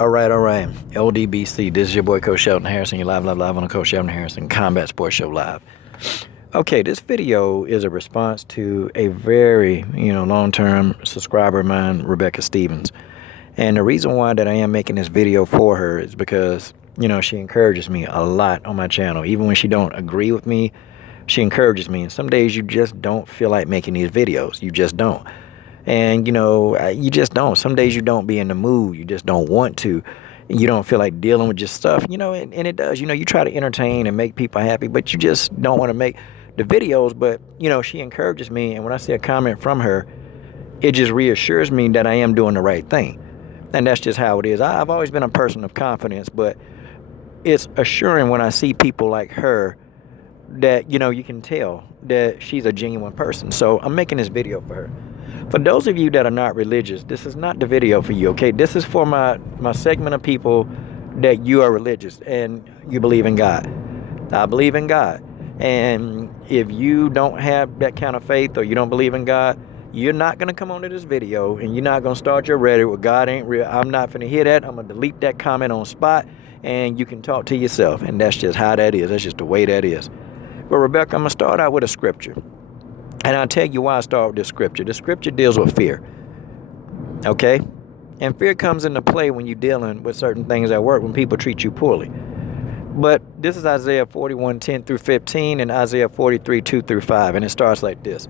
All right, all right. LDBC, this is your boy Coach Sheldon Harrison. You're live on the Coach Sheldon Harrison Combat Sports Show Live. Okay, this video is a response to a very, long-term subscriber of mine, Rebecca Stevens. And the reason why that I am making this video for her is because, she encourages me a lot on my channel. Even when she don't agree with me, she encourages me. And some days you just don't feel like making these videos. You just don't. And, you just don't. Some days you don't be in the mood. You just don't want to. You don't feel like dealing with just stuff, and it does. You try to entertain and make people happy, but you just don't want to make the videos. But, she encourages me. And when I see a comment from her, it just reassures me that I am doing the right thing. And that's just how it is. I've always been a person of confidence, but it's assuring when I see people like her that, you can tell that she's a genuine person. So I'm making this video for her. For those of you that are not religious, this is not the video for you, okay? This is for my segment of people that you are religious and you believe in God. I believe in God. And if you don't have that kind of faith or you don't believe in God, you're not going to come onto this video and you're not going to start your rhetoric with God ain't real. I'm not going to hear that. I'm going to delete that comment on spot and you can talk to yourself. And that's just how that is. That's just the way that is. But Rebecca, I'm going to start out with a scripture. And I'll tell you why I start with this scripture. The scripture deals with fear. Okay? And fear comes into play when you're dealing with certain things at work, when people treat you poorly. But this is Isaiah 41:10 through 15 and Isaiah 43:2 through 5. And it starts like this.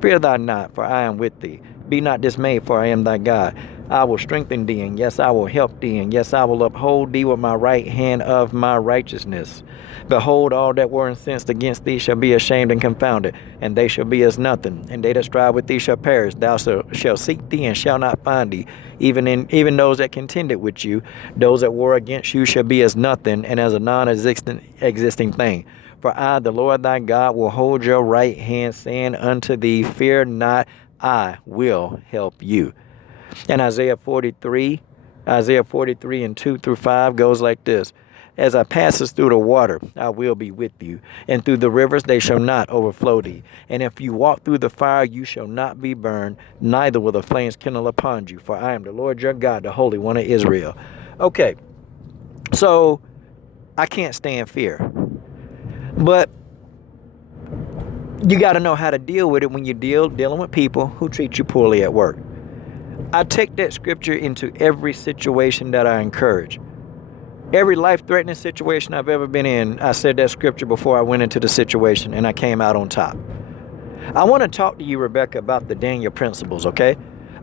Fear thou not, for I am with thee. Be not dismayed, for I am thy God. I will strengthen thee, and yes, I will help thee, and yes, I will uphold thee with my right hand of my righteousness. Behold, all that were incensed against thee shall be ashamed and confounded, and they shall be as nothing. And they that strive with thee shall perish. Thou shalt seek thee and shall not find thee. Even those that contended with you, those that war against you shall be as nothing, and as a non-existing thing. For I, the Lord thy God, will hold your right hand, saying unto thee, fear not, I will help you. And Isaiah 43 and 2 through 5 goes like this. As I passes through the water, I will be with you. And through the rivers, they shall not overflow thee. And if you walk through the fire, you shall not be burned, neither will the flames kindle upon you. For I am the Lord your God, the Holy One of Israel. Okay, so I can't stand fear. But you got to know how to deal with it when you're dealing with people who treat you poorly at work. I take that scripture into every situation that I encourage. Every life-threatening situation I've ever been in, I said that scripture before I went into the situation, and I came out on top. I want to talk to you, Rebecca, about the Daniel principles, okay?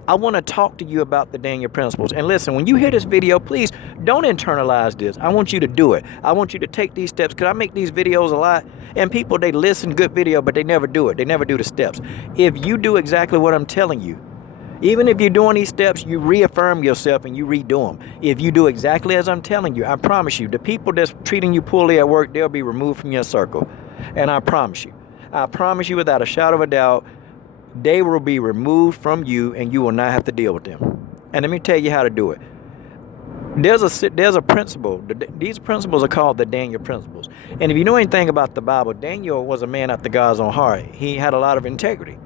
I want to talk to you about the Daniel principles. And listen, when you hear this video, please don't internalize this. I want you to do it. I want you to take these steps, because I make these videos a lot, and people, they listen, good video, but they never do it. They never do the steps. If you do exactly what I'm telling you, even if you're doing these steps, you reaffirm yourself and you redo them. If you do exactly as I'm telling you, I promise you, the people that's treating you poorly at work, they'll be removed from your circle. And I promise you without a shadow of a doubt, they will be removed from you and you will not have to deal with them. And let me tell you how to do it. There's a principle. These principles are called the Daniel principles. And if you know anything about the Bible, Daniel was a man after God's own heart. He had a lot of integrity.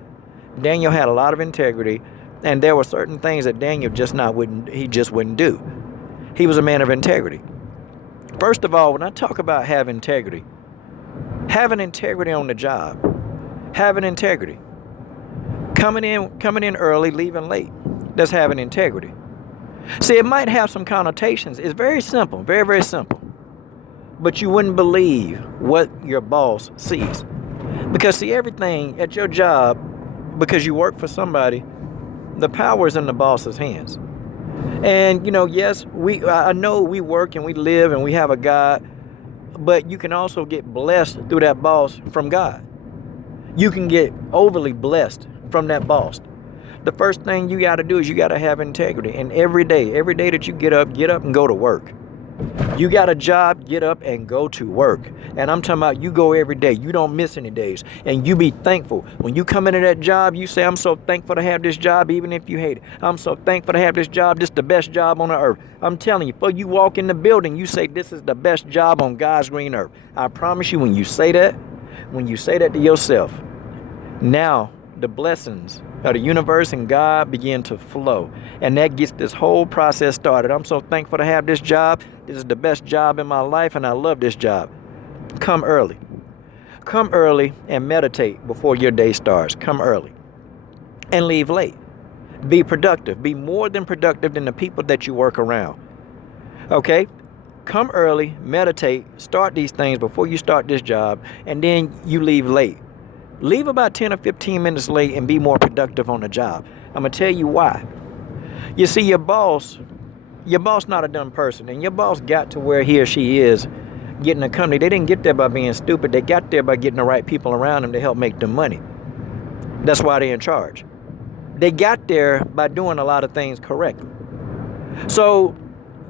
Daniel had a lot of integrity. And there were certain things that Daniel just wouldn't do. He was a man of integrity. First of all, when I talk about having integrity on the job, having integrity, coming in early, leaving late, that's having integrity. See, it might have some connotations. It's very simple, very, very simple. But you wouldn't believe what your boss sees. Because see, everything at your job, because you work for somebody, the power is in the boss's hands. And, yes, I know we work and we live and we have a God, but you can also get blessed through that boss from God. You can get overly blessed from that boss. The first thing you got to do is you got to have integrity. And every day that you get up and go to work. You got a job, get up and go to work. And I'm talking about you go every day. You don't miss any days. And you be thankful. When you come into that job, you say, I'm so thankful to have this job, even if you hate it. I'm so thankful to have this job. This is the best job on the earth. I'm telling you, before you walk in the building, you say, this is the best job on God's green earth. I promise you, when you say that to yourself, now the blessings of the universe and God begin to flow. And that gets this whole process started. I'm so thankful to have this job. This is the best job in my life, and I love this job. Come early. Come early and meditate before your day starts. Come early and leave late. Be productive. Be more than productive than the people that you work around. Okay? Come early, meditate, start these things before you start this job, and then you leave late. Leave about 10 or 15 minutes late and be more productive on the job. I'm going to tell you why. You see, your boss not a dumb person, and your boss got to where he or she is getting a company. They didn't get there by being stupid. They got there by getting the right people around them to help make them money. That's why they're in charge. They got there by doing a lot of things correctly. So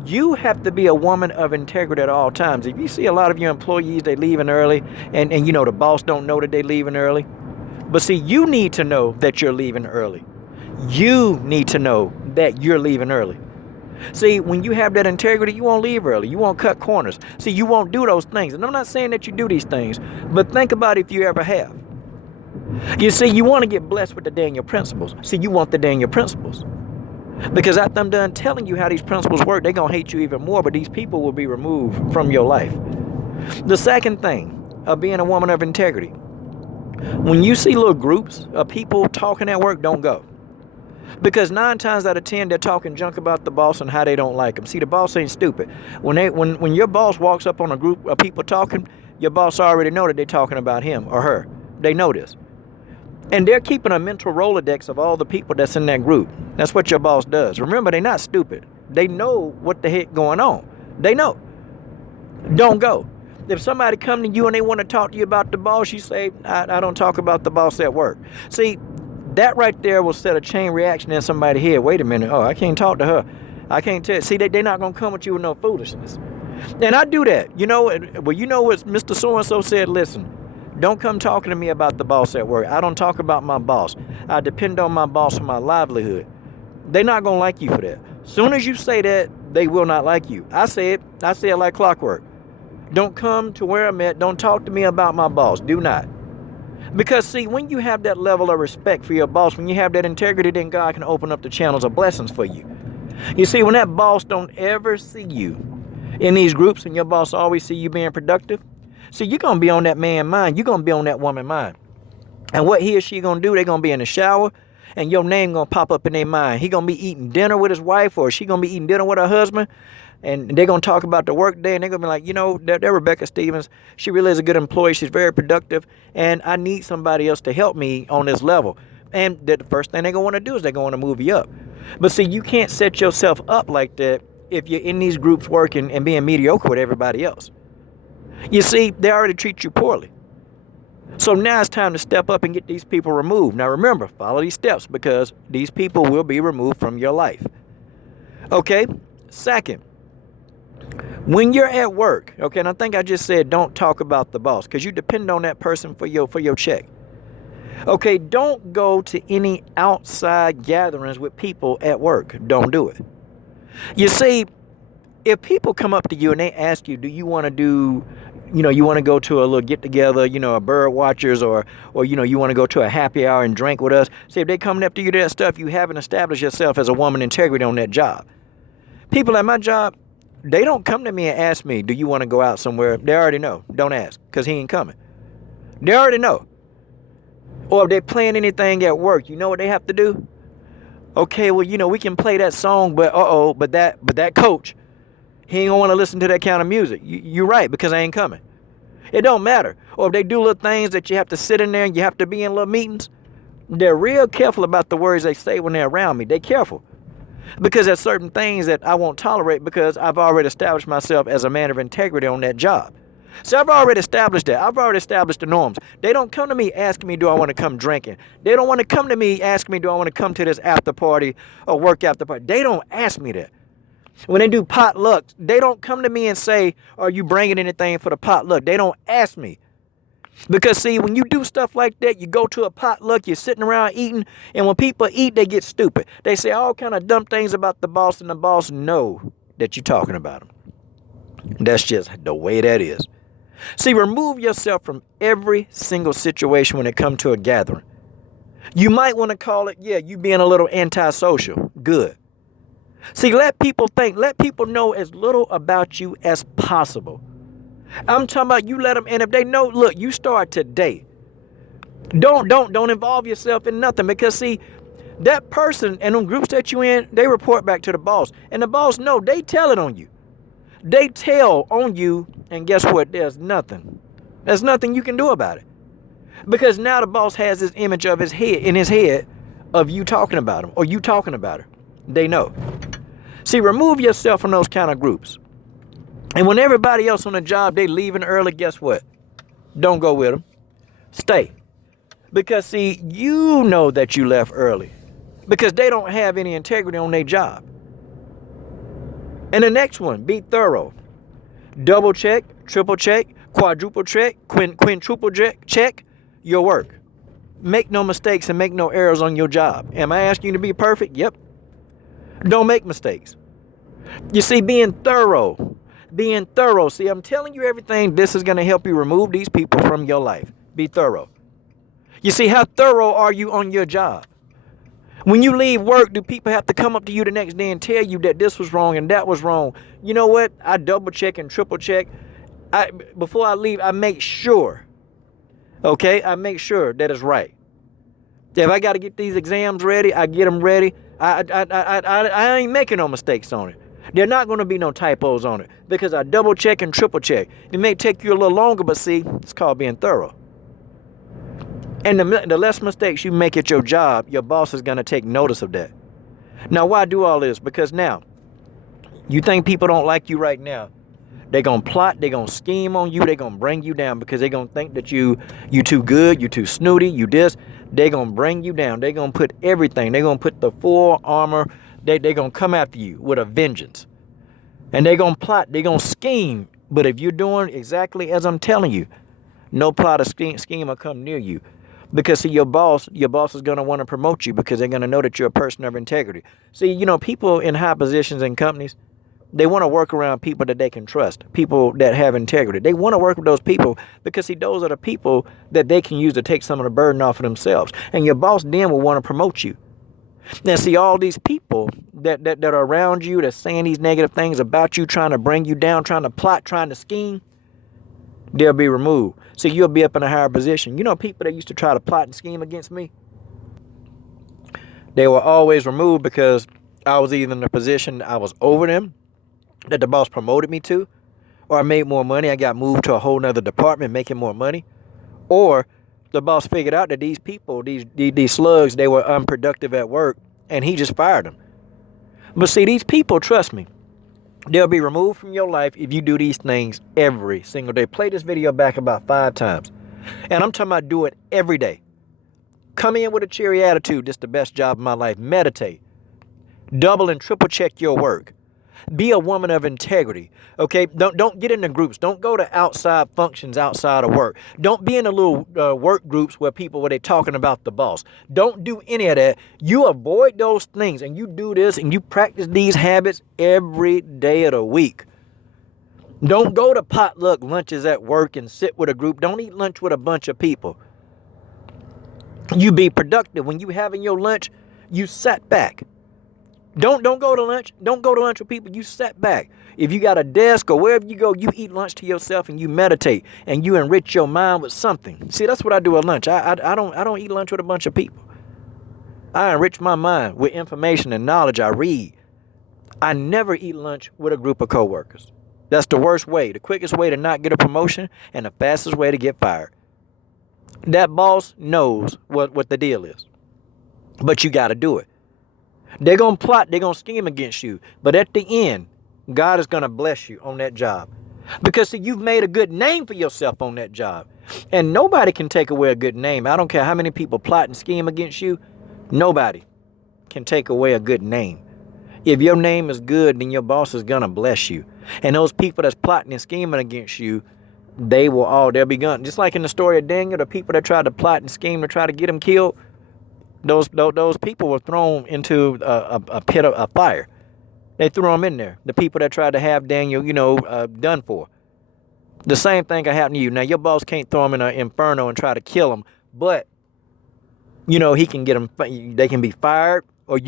you have to be a woman of integrity at all times. If you see a lot of your employees, they leaving early, and the boss don't know that they leaving early. But see, you need to know that you're leaving early. You need to know that you're leaving early. See, when you have that integrity, you won't leave early. You won't cut corners. See, you won't do those things. And I'm not saying that you do these things, but think about if you ever have. You see, you want to get blessed with the Daniel principles. See, you want the Daniel principles. Because after I'm done telling you how these principles work, they're going to hate you even more, but these people will be removed from your life. The second thing of being a woman of integrity, when you see little groups of people talking at work, don't go. Because 9 times out of 10, they're talking junk about the boss and how they don't like him. See, the boss ain't stupid. When your boss walks up on a group of people talking, your boss already know that they're talking about him or her. They know this. And they're keeping a mental Rolodex of all the people that's in that group. That's what your boss does. Remember, they're not stupid. They know what the heck going on. They know. Don't go. If somebody come to you and they want to talk to you about the boss, you say, I don't talk about the boss at work. See, that right there will set a chain reaction in somebody's head. Wait a minute. Oh, I can't talk to her. I can't tell. See, they're not going to come with you with no foolishness. And I do that. What Mr. So-and-so said? Listen, don't come talking to me about the boss at work. I don't talk about my boss. I depend on my boss for my livelihood. They're not going to like you for that. Soon as you say that, they will not like you. I say it like clockwork. Don't come to where I'm at. Don't talk to me about my boss. Do not. Because, see, when you have that level of respect for your boss, when you have that integrity, then God can open up the channels of blessings for you. You see, when that boss don't ever see you in these groups and your boss always see you being productive, see, you're going to be on that man's mind. You're going to be on that woman's mind. And what he or she going to do, they're going to be in the shower, and your name going to pop up in their mind. He going to be eating dinner with his wife, or she going to be eating dinner with her husband, and they're going to talk about the work day, and they're going to be like, that Rebecca Stevens, she really is a good employee. She's very productive, and I need somebody else to help me on this level. And the first thing they're going to want to do is they're going to move you up. But see, you can't set yourself up like that if you're in these groups working and being mediocre with everybody else. You see, they already treat you poorly. So now it's time to step up and get these people removed. Now remember, follow these steps because these people will be removed from your life. Okay? Second, when you're at work, okay, and I think I just said don't talk about the boss because you depend on that person for your check. Okay, don't go to any outside gatherings with people at work. Don't do it. You see, if people come up to you and they ask you, do you want to do, you want to go to a little get together, a bird watchers or you want to go to a happy hour and drink with us. See, if they coming up to you that stuff, you haven't established yourself as a woman integrity on that job. People at my job, they don't come to me and ask me, do you want to go out somewhere? They already know. Don't ask because he ain't coming. They already know. Or if they're playing anything at work, you know what they have to do? Okay, well, we can play that song, but that coach, he ain't gonna want to listen to that kind of music. You're right, because I ain't coming. It don't matter. Or if they do little things that you have to sit in there and you have to be in little meetings, they're real careful about the words they say when they're around me. They're careful. Because there's certain things that I won't tolerate because I've already established myself as a man of integrity on that job. So I've already established that. I've already established the norms. They don't come to me asking me, do I want to come drinking? They don't want to come to me asking me, do I want to come to this after party or work after party? They don't ask me that. When they do potlucks, they don't come to me and say, are you bringing anything for the potluck? They don't ask me. Because, see, when you do stuff like that, you go to a potluck, you're sitting around eating, and when people eat, they get stupid. They say all kind of dumb things about the boss, and the boss know that you're talking about them. That's just the way that is. See, remove yourself from every single situation when it comes to a gathering. You might want to call it, yeah, you being a little antisocial. Good. See, let people think, let people know as little about you as possible. I'm talking about you let them, and if they know, look, you start today. Don't involve yourself in nothing, because see, that person and them groups that you in, they report back to the boss, and the boss know they tell it on you. They tell on you, and guess what? There's nothing. There's nothing you can do about it, because now the boss has this image of his head in his head of you talking about him or you talking about her. They know. See, remove yourself from those kind of groups. And when everybody else on the job, they leaving early, guess what? Don't go with them. Stay. Because, see, you know that you left early. Because they don't have any integrity on their job. And the next one, be thorough. Double check, triple check, quadruple check, quintuple check your work. Make no mistakes and make no errors on your job. Am I asking you to be perfect? Yep. Don't make mistakes. You see, being thorough. See, I'm telling you everything. This is going to help you remove these people from your life. Be thorough. You see, how thorough are you on your job? When you leave work, do people have to come up to you the next day and tell you that this was wrong and that was wrong? You know what? I double check and triple check. Before I leave, I make sure. Okay? I make sure that it's right. If I got to get these exams ready, I get them ready. I ain't making no mistakes on it. There are not going to be no typos on it because I double check and triple check. It may take you a little longer, but see, it's called being thorough. And the less mistakes you make at your job, your boss is going to take notice of that. Now, why do all this? Because now, you think people don't like you right now. They're going to plot, they're going to scheme on you, they're going to bring you down because they're going to think that you too good, you too snooty, you this. They're going to bring you down. They're going to put everything. They're going to put the full armor. They're going to come after you with a vengeance. And they're going to plot, they're going to scheme. But if you're doing exactly as I'm telling you, no plot or scheme will come near you. Because, see, your boss is going to want to promote you because they're going to know that you're a person of integrity. See, you know, people in high positions in companies, they want to work around people that they can trust, people that have integrity. They want to work with those people because, see, those are the people that they can use to take some of the burden off of themselves. And your boss then will want to promote you. Now, see, all these people that are around you that's saying these negative things about you, trying to bring you down, trying to plot, trying to scheme, they'll be removed. So you'll be up in a higher position. You know, people that used to try to plot and scheme against me, they were always removed because I was either in a position I was over them, that the boss promoted me to, or I made more money. I got moved to a whole nother department making more money, or the boss figured out that these people, these slugs, they were unproductive at work, and he just fired them. But see, these people, trust me, they'll be removed from your life if you do these things every single day. Play this video back about 5 times. And I'm talking about do it every day. Come in with a cheery attitude. This is the best job of my life. Meditate. Double and triple check your work. Be a woman of integrity. Okay? Don't get into groups. Don't go to outside functions outside of work. Don't be in the little work groups where they're talking about the boss. Don't do any of that. You avoid those things and you do this and you practice these habits every day of the week. Don't go to potluck lunches at work and sit with a group. Don't eat lunch with a bunch of people. You be productive. When you having your lunch, you sat back. Don't go to lunch. Don't go to lunch with people. You sit back. If you got a desk or wherever you go, you eat lunch to yourself and you meditate and you enrich your mind with something. See, that's what I do at lunch. I don't eat lunch with a bunch of people. I enrich my mind with information and knowledge. I read. I never eat lunch with a group of coworkers. That's the worst way, the quickest way to not get a promotion and the fastest way to get fired. That boss knows what the deal is. But you got to do it. They're going to plot, they're going to scheme against you. But at the end, God is going to bless you on that job. Because, see, you've made a good name for yourself on that job. And nobody can take away a good name. I don't care how many people plot and scheme against you. Nobody can take away a good name. If your name is good, then your boss is going to bless you. And those people that's plotting and scheming against you, they'll be gone. Just like in the story of Daniel, the people that tried to plot and scheme to try to get him killed, those people were thrown into a pit of fire. They threw them in there. The people that tried to have Daniel, done for. The same thing can happen to you. Now, your boss can't throw him in an inferno and try to kill him, but he can get them. They can be fired, or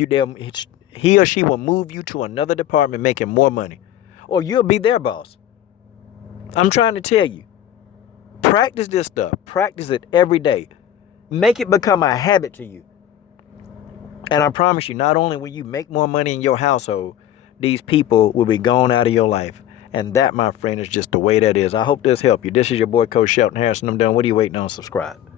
he or she will move you to another department making more money, or you'll be their boss. I'm trying to tell you, practice this stuff. Practice it every day. Make it become a habit to you. And I promise you, not only will you make more money in your household, these people will be gone out of your life. And that, my friend, is just the way that is. I hope this helped you. This is your boy, Coach Shelton Harrison. I'm done. What are you waiting on? Subscribe.